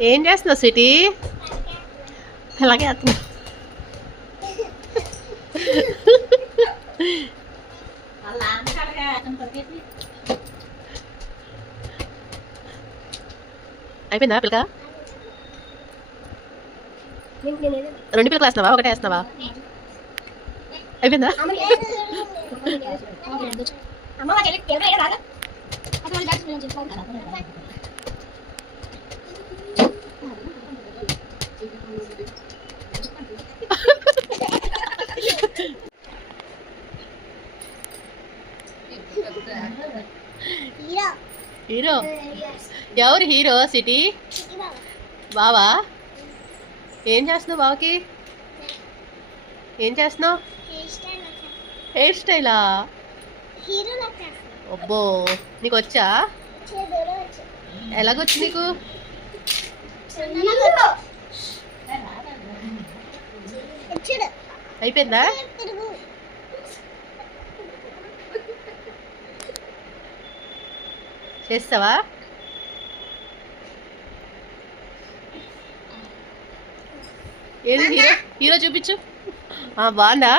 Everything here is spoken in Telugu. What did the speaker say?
ఏం చేస్తున్నావు సిటీ? అలాగే వేస్తున్నా. అయిపోయిందా పిల్లక? రెండు పిల్లకలు వేస్తున్నావా, ఒకటే వేస్తున్నావా? అయిపోయిందా? హీరో ఎవరు హీరో? సిటీ బావా? ఏం చేస్తున్నావు బావకి? ఏం చేస్తున్నావు? హెయిర్ స్టైలా? అబ్బో, నీకు వచ్చా? ఎలాగొచ్చు నీకు? అయిపోయిందా? చేస్తావా? ఏది హీరో? హీరో చూపించు. బాగుందా?